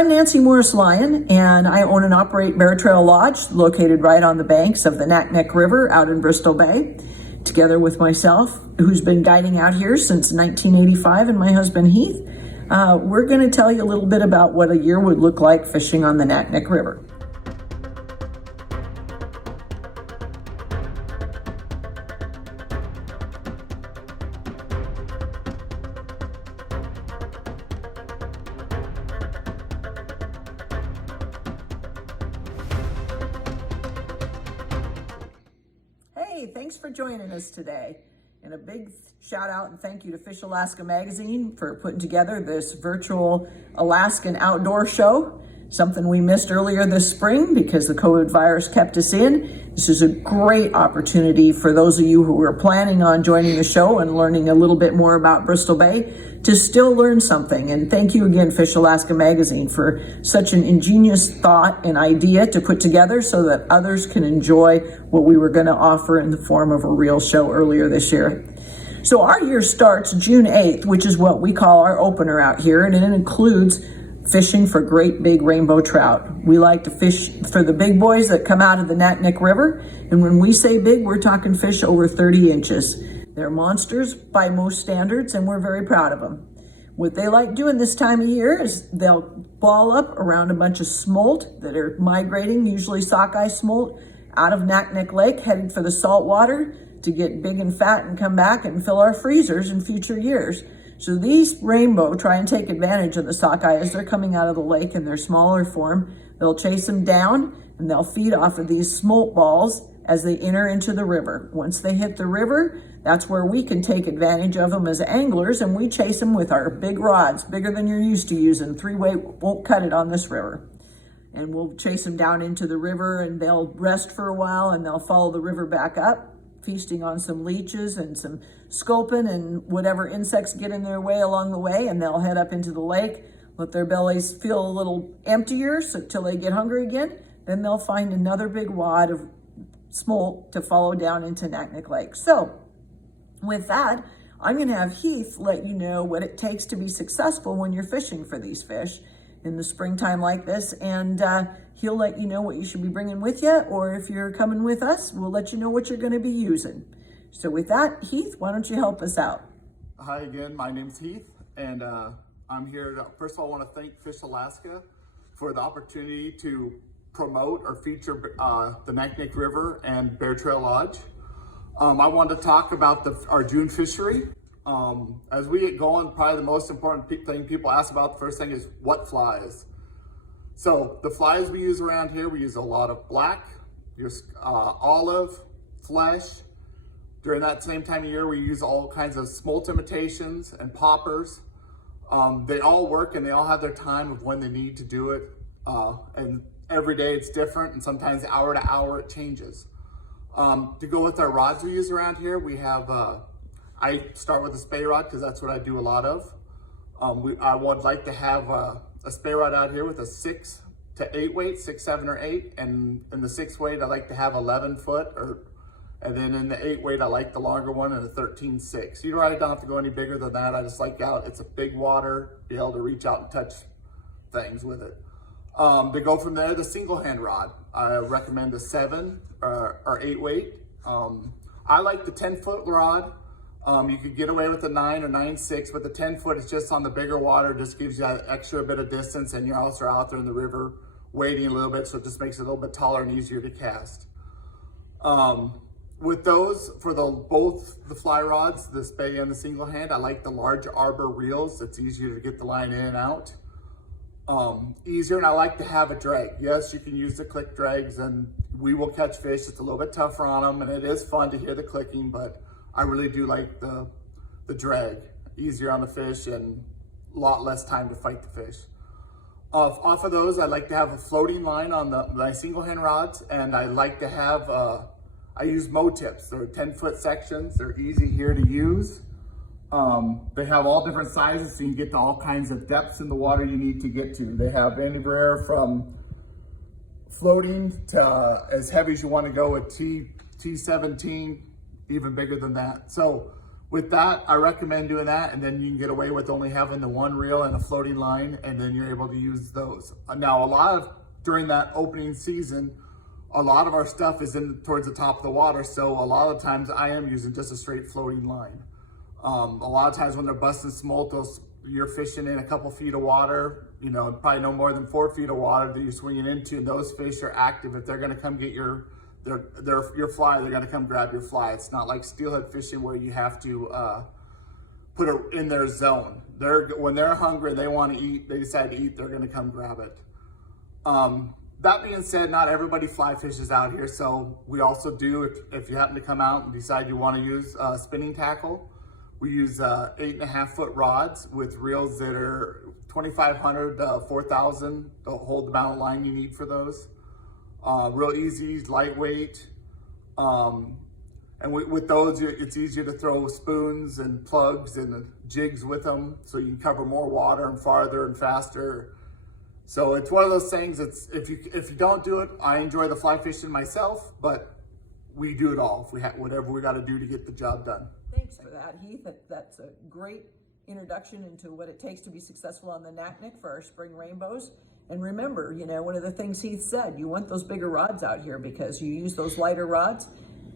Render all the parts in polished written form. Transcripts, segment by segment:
I'm Nancy Morris-Lyon, and I own and operate Bear Trail Lodge, located right on the banks of the Naknek River out in Bristol Bay, together with myself, who's been guiding out here since 1985, and my husband Heath. We're going to tell you a little bit about what a year would look like fishing on the Naknek River. Hey, thanks for joining us today. And a big shout out and thank you to Fish Alaska Magazine for putting together this virtual Alaskan outdoor show, something we missed earlier this spring because the COVID virus kept us in. This is a great opportunity for those of you who are planning on joining the show and learning a little bit more about Bristol Bay to still learn something. And thank you again, Fish Alaska Magazine, for such an ingenious thought and idea to put together so that others can enjoy what we were going to offer in the form of a real show earlier this year. So our year starts June 8th, which is what we call our opener out here, and it includes fishing for great big rainbow trout. We like to fish for the big boys that come out of the Naknek River, and when we say big, we're talking fish over 30 inches. They're monsters by most standards, and we're very proud of them. What they like doing this time of year is they'll ball up around a bunch of smolt that are migrating, usually sockeye smolt, out of Naknek Lake, headed for the salt water to get big and fat and come back and fill our freezers in future years. So these rainbow try and take advantage of the sockeye as they're coming out of the lake in their smaller form. They'll chase them down and they'll feed off of these smolt balls as they enter into the river. Once they hit the river, that's where we can take advantage of them as anglers, and we chase them with our big rods, bigger than you're used to using. 3-weight won't cut it on this river. And we'll chase them down into the river and they'll rest for a while and they'll follow the river back up, feasting on some leeches and some sculpin and whatever insects get in their way along the way, and they'll head up into the lake, let their bellies feel a little emptier till they get hungry again. Then they'll find another big wad of smolt to follow down into Naknek Lake. So with that, I'm going to have Heath let you know what it takes to be successful when you're fishing for these fish in the springtime like this, and he'll let you know what you should be bringing with you, or if you're coming with us, we'll let you know what you're going to be using. So with that, Heath, why don't you help us out? Hi again, my name's Heath, and I'm here to, first of all, I want to thank Fish Alaska for the opportunity to promote or feature the Naknek River and Bear Trail Lodge. I wanted to talk about our June fishery. As we get going, probably the most important thing people ask about, the first thing is what flies. So the flies we use around here, we use a lot of black, olive, flesh. During that same time of year, we use all kinds of smolt imitations and poppers. They all work and they all have their time of when they need to do it. And every day it's different, and sometimes hour to hour it changes. To go with our rods we use around here, we have, I start with a spey rod because that's what I do a lot of. I would like to have a spey rod out here with a 6 to 8 weight, 6, 7, or 8. And in the 6 weight, I like to have 11 foot, and then in the 8 weight, I like the longer one and a 13.6. You really don't have to go any bigger than that. I just like it's a big water, be able to reach out and touch things with it. To go from there, the single hand rod, I recommend a 7 or 8 weight. I like the 10-foot rod. You could get away with a 9 or 9.6, but the 10-foot is just on the bigger water, just gives you that extra bit of distance, and you're also out there in the river wading a little bit, so it just makes it a little bit taller and easier to cast. With those, for both the fly rods, the spey and the single hand, I like the large arbor reels. It's easier to get the line in and out. Easier, and I like to have a drag. Yes, you can use the click drags and we will catch fish. It's a little bit tougher on them, and it is fun to hear the clicking, but I really do like the drag. Easier on the fish and a lot less time to fight the fish. Off of those, I like to have a floating line on my single hand rods, and I like to have, I use Mo-tips. They're 10-foot sections. They're easy here to use. They have all different sizes, so you can get to all kinds of depths in the water you need to get to. They have anywhere from floating to as heavy as you want to go with T17, even bigger than that. So with that, I recommend doing that, and then you can get away with only having the one reel and a floating line, and then you're able to use those. Now, during that opening season, a lot of our stuff is in towards the top of the water, so a lot of times I am using just a straight floating line. A lot of times when they're busting smolt, you're fishing in a couple feet of water, probably no more than 4 feet of water that you're swinging into, and those fish are active. If they're gonna come get your fly, they're gonna come grab your fly. It's not like steelhead fishing where you have to put it in their zone. When they're hungry, they want to eat, they decide to eat, they're gonna come grab it. That being said, not everybody fly fishes out here, so we also do, if you happen to come out and decide you want to use spinning tackle, we use 8.5 foot rods with reels that are 2,500 to 4,000 to hold the amount of line you need for those. Real easy, lightweight, and with those, it's easier to throw spoons and plugs and jigs with them, so you can cover more water and farther and faster. So it's one of those things. If you don't do it, I enjoy the fly fishing myself, but we do it all. If we have whatever we got to do to get the job done. Thanks for that, Heath. That's a great introduction into what it takes to be successful on the Naknek for our spring rainbows. And remember, one of the things Heath said, you want those bigger rods out here because you use those lighter rods.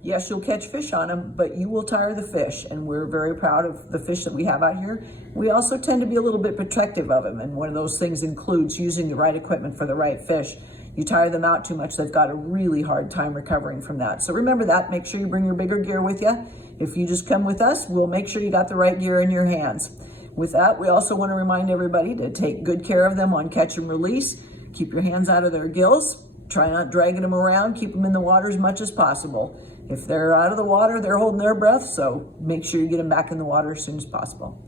Yes, you'll catch fish on them, but you will tire the fish, and we're very proud of the fish that we have out here. We also tend to be a little bit protective of them, and one of those things includes using the right equipment for the right fish. You tire them out too much, they've got a really hard time recovering from that. So remember that, make sure you bring your bigger gear with you. If you just come with us, we'll make sure you got the right gear in your hands. With that, we also want to remind everybody to take good care of them on catch and release. Keep your hands out of their gills. Try not dragging them around. Keep them in the water as much as possible. If they're out of the water, they're holding their breath, so make sure you get them back in the water as soon as possible.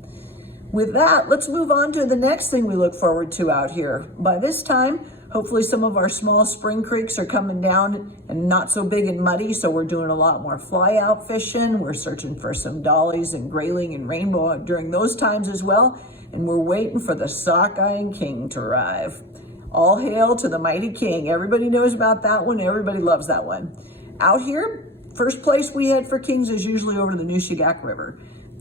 With that, let's move on to the next thing we look forward to out here. By this time, hopefully some of our small spring creeks are coming down and not so big and muddy, so we're doing a lot more fly out fishing. We're searching for some dollies and grayling and rainbow during those times as well, and we're waiting for the sockeye and king to arrive. All hail to the mighty king. Everybody knows about that one. Everybody loves that one. Out here, first place we head for kings is usually over to the Naknek River.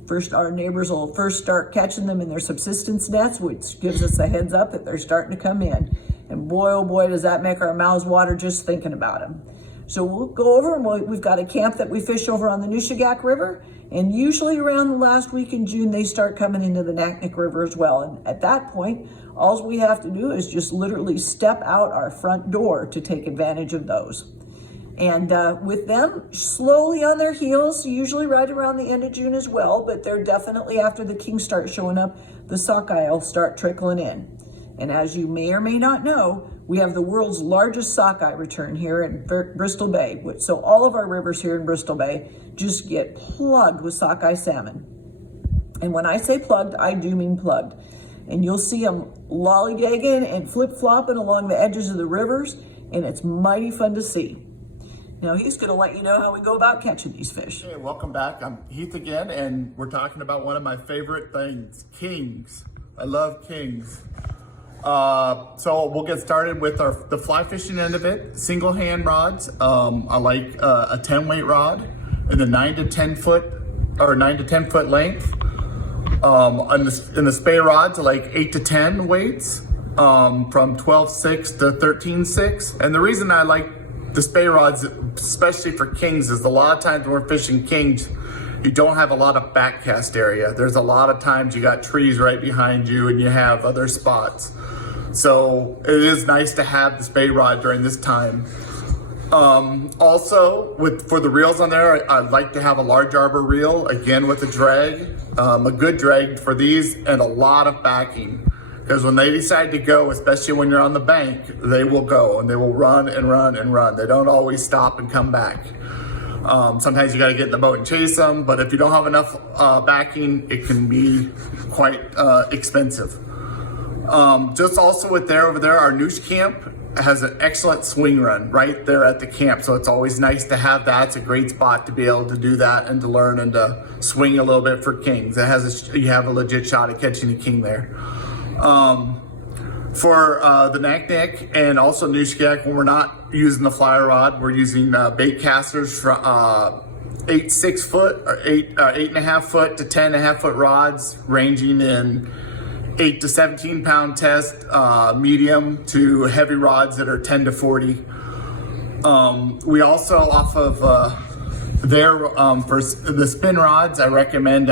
First, our neighbors will first start catching them in their subsistence nets, which gives us a heads up that they're starting to come in. And boy, oh boy, does that make our mouths water just thinking about them. So we'll go over and we've got a camp that we fish over on the Naknek River. And usually around the last week in June, they start coming into the Naknek River as well. And at that point, all we have to do is just literally step out our front door to take advantage of those. And with them slowly on their heels, usually right around the end of June as well, but they're definitely after the kings start showing up, the sockeye will start trickling in. And as you may or may not know, we have the world's largest sockeye return here in Bristol Bay. So all of our rivers here in Bristol Bay just get plugged with sockeye salmon. And when I say plugged, I do mean plugged. And you'll see them lollygagging and flip-flopping along the edges of the rivers, and it's mighty fun to see. Now he's going to let you know how we go about catching these fish. Hey, welcome back. I'm Heath again, and we're talking about one of my favorite things, kings. I love kings. So we'll get started with the fly fishing end of it. Single hand rods. I like a 10 weight rod in the 9 to 10 foot length. In the spey rods, I like 8 to 10 weights, from 12.6 to 13.6. And the reason I like the spey rods, especially for kings, is a lot of times when we're fishing kings, you don't have a lot of backcast area. There's a lot of times you got trees right behind you and you have other spots. So it is nice to have the spey rod during this time. Also, for the reels on there, I'd like to have a large arbor reel, again with a drag, a good drag for these, and a lot of backing. Because when they decide to go, especially when you're on the bank, they will go and they will run and run and run. They don't always stop and come back. Sometimes you got to get in the boat and chase them, but if you don't have enough backing, it can be quite expensive. Just also over there, our noosh camp has an excellent swing run right there at the camp. So it's always nice to have that. It's a great spot to be able to do that and to learn and to swing a little bit for kings. You have a legit shot at catching a king there. For the Naknek and also Naknek, when we're not using the fly rod, we're using bait casters 8 6 foot or 8.5 foot to 10.5 foot rods, ranging in 8 to 17 pound test, medium to heavy rods that are 10 to 40. We also, off of for the spin rods, I recommend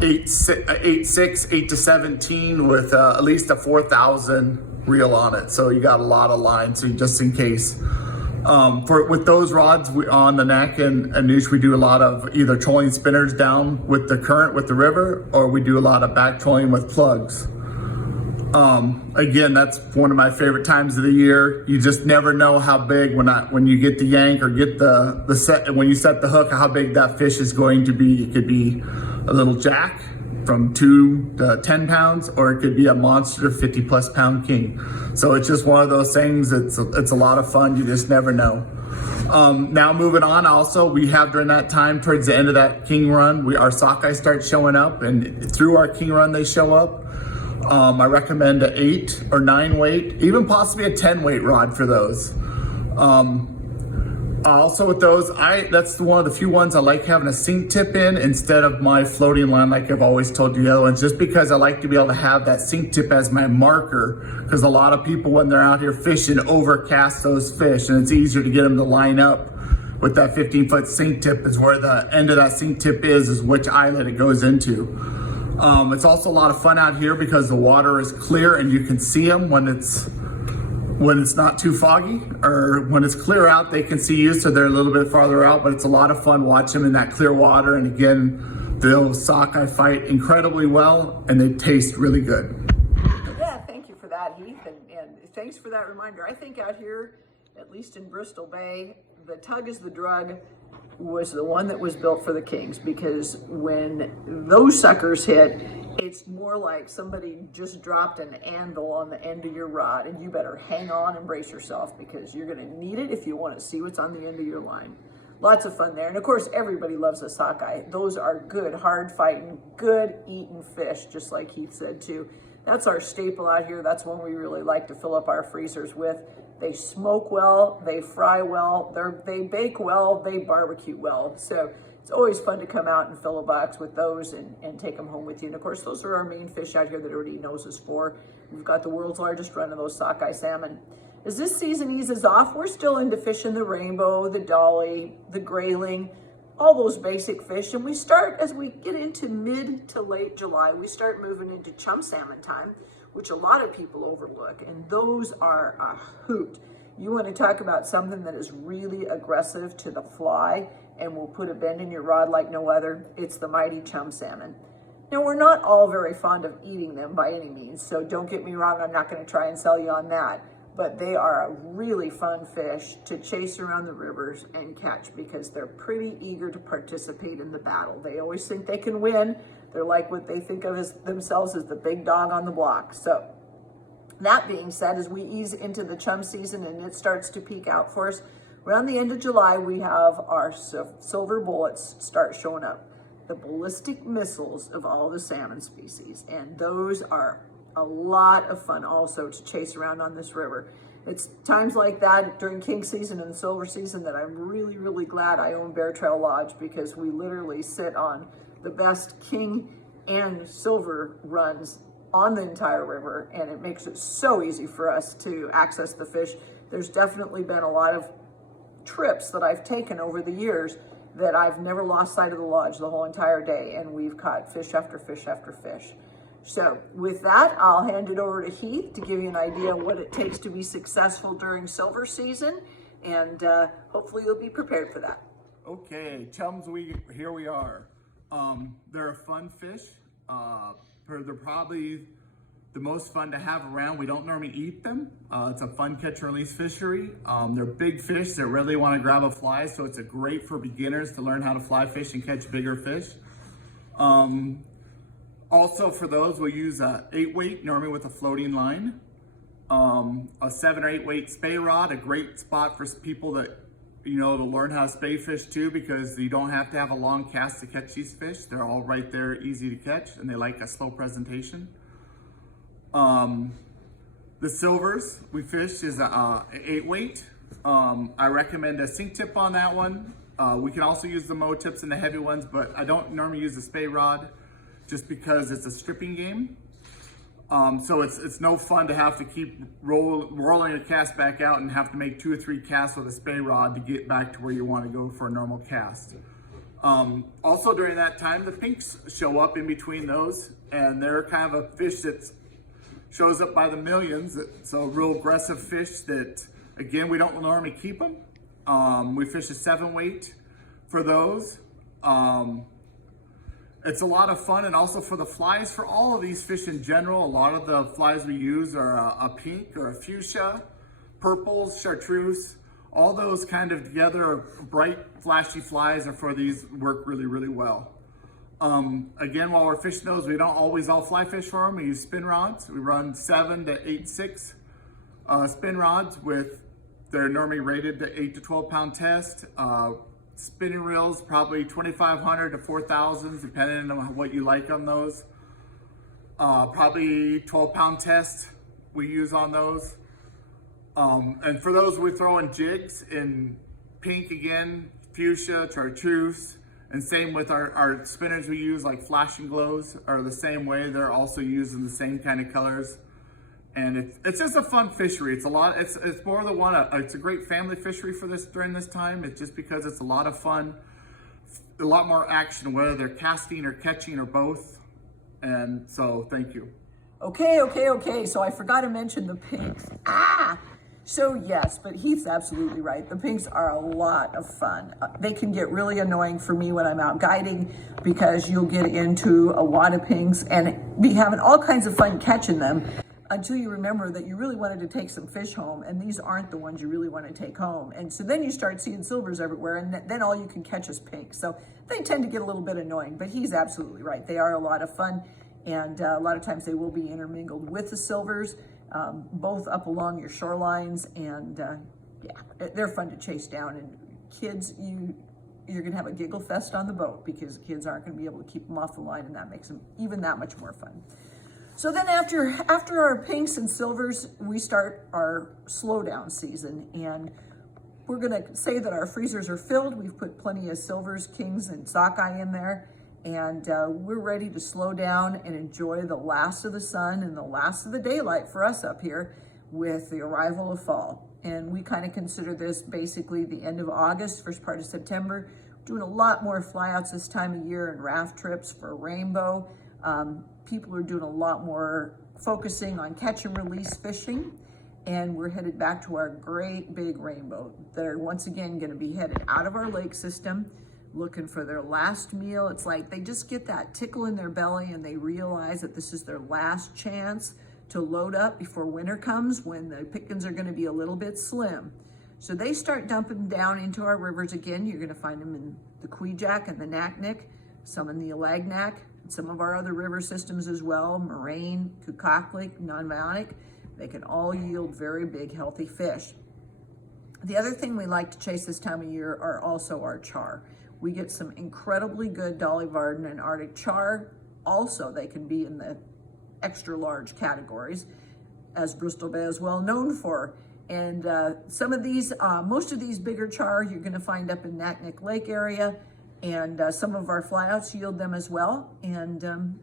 8 6 8 to 17 with at least a 4,000 reel on it. So you got a lot of line, so just in case. With those rods on the neck and noosh, we do a lot of either trolling spinners down with the current with the river, or we do a lot of back trolling with plugs. Again, that's one of my favorite times of the year. You just never know how big when you get the yank or get the set, when you set the hook, how big that fish is going to be. It could be a little jack from 2 to 10 pounds, or it could be a monster 50+ pound king. So it's just one of those things. It's a lot of fun. You just never know. Now moving on, also we have during that time, towards the end of that king run, our sockeye start showing up, and through our king run they show up. I recommend an 8 or 9 weight, even possibly a 10 weight rod for those. Also with those, that's one of the few ones I like having a sink tip in instead of my floating line, like I've always told you the other ones, just because I like to be able to have that sink tip as my marker, because a lot of people, when they're out here fishing, overcast those fish, and it's easier to get them to line up with that 15-foot sink tip. Is where the end of that sink tip is which islet it goes into. It's also a lot of fun out here because the water is clear and you can see them when it's not too foggy, or when it's clear out, they can see you, so they're a little bit farther out, but it's a lot of fun watching them in that clear water. And again, the sockeye fight incredibly well, and they taste really good. Yeah, thank you for that, Heath, and thanks for that reminder. I think out here, at least in Bristol Bay, the tug is the drug was the one that was built for the kings, because when those suckers hit, it's more like somebody just dropped an anvil on the end of your rod, and you better hang on and brace yourself, because you're going to need it if you want to see what's on the end of your line. Lots of fun there. And of course, everybody loves a sockeye. Those are good, hard fighting, good eating fish, just like Heath said too. That's our staple out here. That's one we really like to fill up our freezers with. They smoke well, they fry well, they bake well, they barbecue well. So it's always fun to come out and fill a box with those and take them home with you. And of course, those are our main fish out here that everybody knows us for. We've got the world's largest run of those sockeye salmon. As this season eases off, we're still into fishing the rainbow, the dolly, the grayling, all those basic fish. And we start, as we get into mid to late July, we start moving into chum salmon time, which a lot of people overlook, and those are a hoot. You want to talk about something that is really aggressive to the fly and will put a bend in your rod like no other, it's the mighty chum salmon. Now, we're not all very fond of eating them by any means, so don't get me wrong, I'm not going to try and sell you on that, but they are a really fun fish to chase around the rivers and catch, because they're pretty eager to participate in the battle. They always think they can win. They're like what they think of as themselves as the big dog on the block. So that being said, as we ease into the chum season and it starts to peak out for us, around the end of July, we have our silver bullets start showing up, the ballistic missiles of all the salmon species. And those are a lot of fun also to chase around on this river. It's times like that during king season and silver season that I'm really, really glad I own Bear Trail Lodge, because we literally sit on the best king and silver runs on the entire river, and it makes it so easy for us to access the fish. There's definitely been a lot of trips that I've taken over the years that I've never lost sight of the lodge the whole entire day, and we've caught fish after fish after fish. So with that, I'll hand it over to Heath to give you an idea of what it takes to be successful during silver season, and hopefully you'll be prepared for that. Okay, chums, here we are. They're a fun fish. They're probably the most fun to have around. We don't normally eat them. It's a fun catch and release fishery. They're big fish that really want to grab a fly, so it's great for beginners to learn how to fly fish and catch bigger fish. Also for those, we'll use a 8 weight, normally with a floating line. A 7 or 8 weight spay rod, a great spot for people that, to learn how to spay fish too, because you don't have to have a long cast to catch these fish. They're all right there, easy to catch, and they like a slow presentation. The silvers we fish is a 8 weight. I recommend a sink tip on that one. We can also use the mow tips and the heavy ones, but I don't normally use the spay rod just because it's a stripping game. So it's no fun to have to keep rolling a cast back out and have to make 2 or 3 casts with a spay rod to get back to where you want to go for a normal cast. Also during that time, the pinks show up in between those, and they're kind of a fish that shows up by the millions. It's a real aggressive fish that, again, we don't normally keep them. We fish a 7 weight for those. It's a lot of fun, and also for the flies, for all of these fish in general, a lot of the flies we use are a pink or a fuchsia, purples, chartreuse, all those kind of together bright, flashy flies are for these, work really, really well. Again, while we're fishing those, we don't always all fly fish for them. We use spin rods. We run 7 to 8/6 spin rods they're normally rated to 8 to 12 pound test. Spinning reels, probably 2,500 to 4,000, depending on what you like on those. Probably 12 pound test we use on those. And for those, we throw in jigs in pink again, fuchsia, chartreuse, and same with our spinners we use, like Flash and Glows are the same way. They're also used in the same kind of colors. And it's just a fun fishery. It's more than one. It's a great family fishery for during this time. It's just because it's a lot of fun, a lot more action, whether they're casting or catching or both. And so, thank you. Okay. So I forgot to mention the pinks. So yes, but Heath's absolutely right. The pinks are a lot of fun. They can get really annoying for me when I'm out guiding because you'll get into a wad of pinks and be having all kinds of fun catching them, until you remember that you really wanted to take some fish home, and these aren't the ones you really want to take home. And so then you start seeing silvers everywhere, and then all you can catch is pink. So they tend to get a little bit annoying, but he's absolutely right. They are a lot of fun, and a lot of times they will be intermingled with the silvers, both up along your shorelines, and yeah, they're fun to chase down. And kids, you're gonna have a giggle fest on the boat because kids aren't gonna be able to keep them off the line, and that makes them even that much more fun. So then after our pinks and silvers, we start our slowdown season, and we're gonna say that our freezers are filled. We've put plenty of silvers, kings, and sockeye in there, and we're ready to slow down and enjoy the last of the sun and the last of the daylight for us up here with the arrival of fall. And we kind of consider this basically the end of August, first part of September. Doing a lot more flyouts this time of year and raft trips for rainbow. People are doing a lot more focusing on catch and release fishing, and we're headed back to our great big rainbow. They're once again going to be headed out of our lake system, looking for their last meal. It's like they just get that tickle in their belly and they realize that this is their last chance to load up before winter comes, when the pickings are going to be a little bit slim. So they start dumping down into our rivers again. You're going to find them in the Kwidzak and the Naknek, some in the Alagnak, some of our other river systems as well, Moraine, Kukaklik, Nonvionic. They can all yield very big, healthy fish. The other thing we like to chase this time of year are also our char. We get some incredibly good Dolly Varden and Arctic char. Also, they can be in the extra large categories, as Bristol Bay is well known for. And some of these, most of these bigger char you're gonna find up in Naknek Lake area, and some of our flyouts yield them as well. And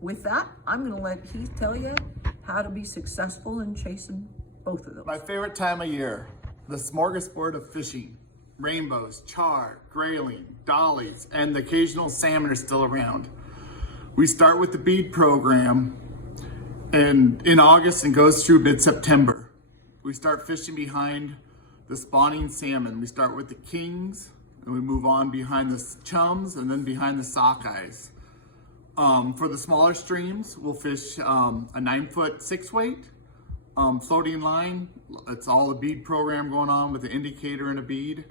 with that, I'm gonna let Heath tell you how to be successful in chasing both of those. My favorite time of year, the smorgasbord of fishing. Rainbows, char, grayling, dollies, and the occasional salmon are still around. We start with the bead program in August and goes through mid-September. We start fishing behind the spawning salmon. We start with the kings, and we move on behind the chums, and then behind the sockeyes. For the smaller streams, we'll fish a 9-foot 6-weight floating line. It's all a bead program going on with the indicator and a bead.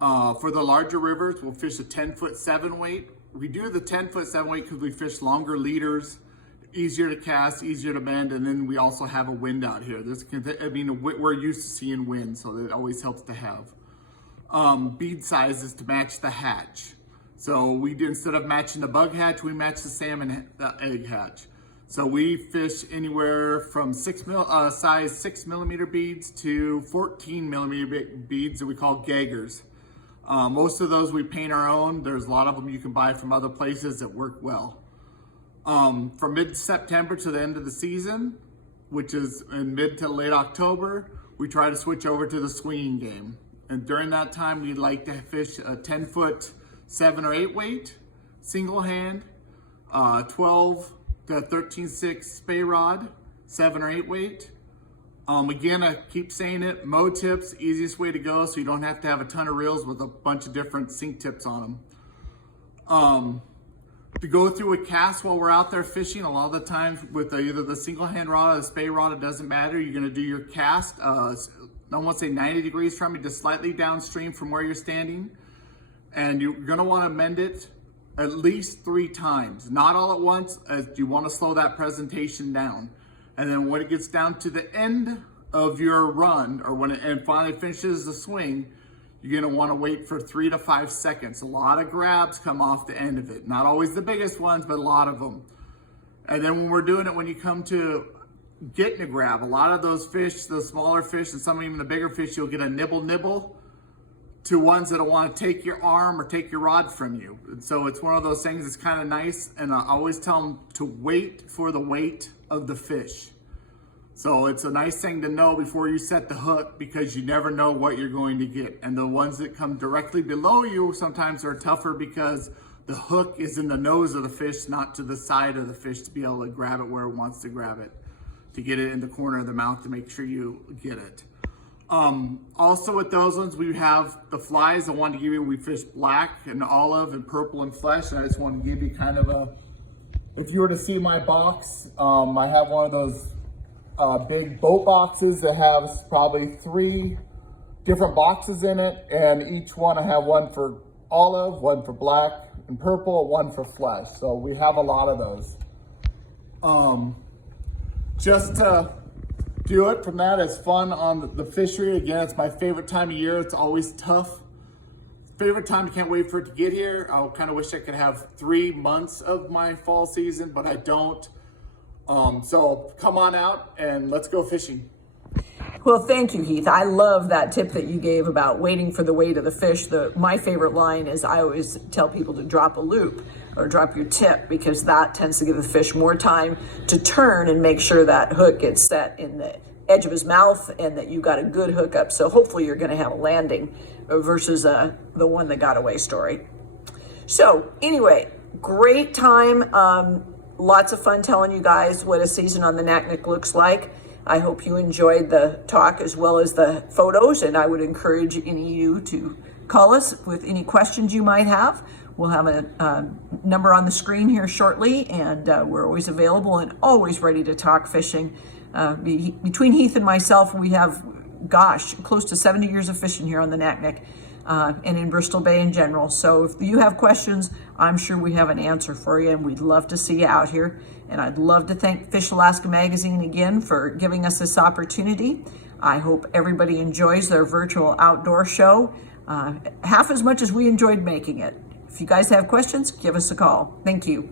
For the larger rivers, we'll fish a 10-foot 7-weight. We do the 10-foot 7-weight because we fish longer leaders, easier to cast, easier to bend, and then we also have a wind out here. We're used to seeing wind, so it always helps to have. Bead sizes to match the hatch. So we do, instead of matching the bug hatch, we match the salmon egg hatch. So we fish anywhere from size 6 millimeter beads to 14 millimeter beads that we call gaggers. Most of those we paint our own. There's a lot of them you can buy from other places that work well. From mid-September to the end of the season, which is in mid to late October, we try to switch over to the swinging game. And during that time, we'd like to fish a 10-foot 7 or 8 weight, single hand, 12 to 13/6 spay rod, 7 or 8 weight. Again, I keep saying it, Mo tips, easiest way to go, so you don't have to have a ton of reels with a bunch of different sink tips on them. To go through a cast while we're out there fishing, a lot of the times with either the single hand rod or the spay rod, it doesn't matter. You're gonna do your cast, I won't say 90 degrees from you, just slightly downstream from where you're standing. And you're gonna wanna mend it at least 3 times, not all at once, as you wanna slow that presentation down. And then when it gets down to the end of your run, or when it finally finishes the swing, you're gonna wanna wait for 3 to 5 seconds. A lot of grabs come off the end of it. Not always the biggest ones, but a lot of them. And then when we're doing it, when you come to getting a grab, a lot of those fish, those smaller fish, and some even the bigger fish, you'll get a nibble to ones that'll wanna take your arm or take your rod from you. And so it's one of those things that's kind of nice, and I always tell them to wait for the weight of the fish. So it's a nice thing to know before you set the hook, because you never know what you're going to get. And the ones that come directly below you sometimes are tougher because the hook is in the nose of the fish, not to the side of the fish, to be able to grab it where it wants to grab it, to get it in the corner of the mouth to make sure you get it. Also with those ones, we have the flies. I wanted to give you, we fish black and olive and purple and flesh. And I just wanted to give you kind of a, if you were to see my box, I have one of those big boat boxes that has probably 3 different boxes in it, and each one I have one for olive, one for black and purple, one for flesh. So we have a lot of those. Just to do it from that, it's fun on the fishery. Again, it's my favorite time of year. It's always tough. Favorite time, I can't wait for it to get here. I kind of wish I could have 3 months of my fall season, but I don't. So come on out and let's go fishing. Well, thank you, Heath. I love that tip that you gave about waiting for the weight of the fish. My favorite line is I always tell people to drop a loop or drop your tip, because that tends to give the fish more time to turn and make sure that hook gets set in the edge of his mouth and that you got a good hookup. So hopefully you're going to have a landing versus the one that got away story. So anyway, great time. Lots of fun telling you guys what a season on the Naknek looks like. I hope you enjoyed the talk as well as the photos, and I would encourage any of you to call us with any questions you might have. We'll have a number on the screen here shortly, and we're always available and always ready to talk fishing. Between Heath and myself, we have, gosh, close to 70 years of fishing here on the Naknek. And in Bristol Bay in general. So if you have questions, I'm sure we have an answer for you, and we'd love to see you out here. And I'd love to thank Fish Alaska Magazine again for giving us this opportunity. I hope everybody enjoys their virtual outdoor show half as much as we enjoyed making it. If you guys have questions, give us a call. Thank you.